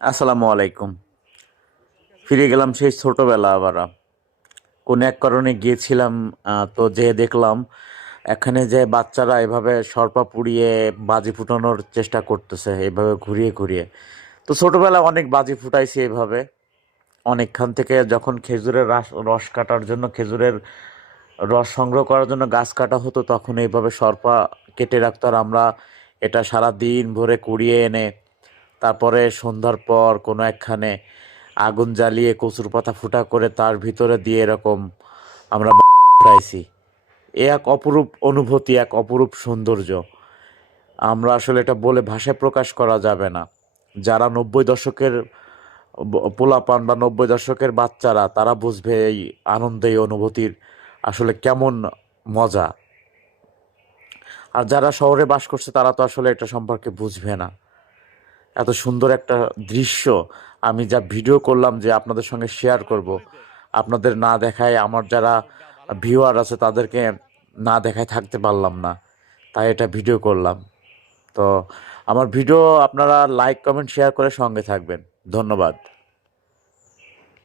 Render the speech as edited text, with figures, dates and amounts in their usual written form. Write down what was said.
আসসালামু আলাইকুম। ফিরে গেলাম সেই ছোটবেলা আবার। কোন এক কারণে গিয়েছিলাম, তো যেয়ে দেখলাম এখানে যে বাচ্চারা এভাবে সরপা পুড়িয়ে বাজি ফুটানোর চেষ্টা করতেছে, এভাবে ঘুরিয়ে ঘুরিয়ে। তো ছোটবেলায় অনেক বাজি ফুটাইছি এভাবে। অনেকখান থেকে যখন খেজুরের রস রস কাটার জন্য, খেজুরের রস সংগ্রহ করার জন্য গাছ কাটা হতো, তখন এইভাবে সরপা কেটে রাখতো। আর আমরা এটা সারা দিন ভরে কুড়িয়ে এনে তারপরে সন্ধ্যার পর কোনো একখানে আগুন জ্বালিয়ে কচুর পাতা ফুটা করে তার ভিতরে দিয়ে এরকম আমরা ফুটাইছি। এ এক অপরূপ অনুভূতি, এক অপরূপ সৌন্দর্য। আমরা আসলে এটা বলে ভাষায় প্রকাশ করা যাবে না। যারা 90 দশকের পোলাপান বা 90 দশকের বাচ্চারা, তারা বুঝবে এই আনন্দ, এই অনুভূতির আসলে কেমন মজা। আর যারা শহরে বাস করছে তারা তো আসলে এটা সম্পর্কে বুঝবে না। এত সুন্দর একটা দৃশ্য আমি যা ভিডিও করলাম যে আপনাদের সঙ্গে শেয়ার করব, আপনাদের না দেখায় আমার যারা ভিউয়ার আছে তাদেরকে না দেখায় থাকতে পারলাম না, তাই এটা ভিডিও করলাম। তো আমার ভিডিও আপনারা লাইক কমেন্ট শেয়ার করে সঙ্গে থাকবেন। ধন্যবাদ।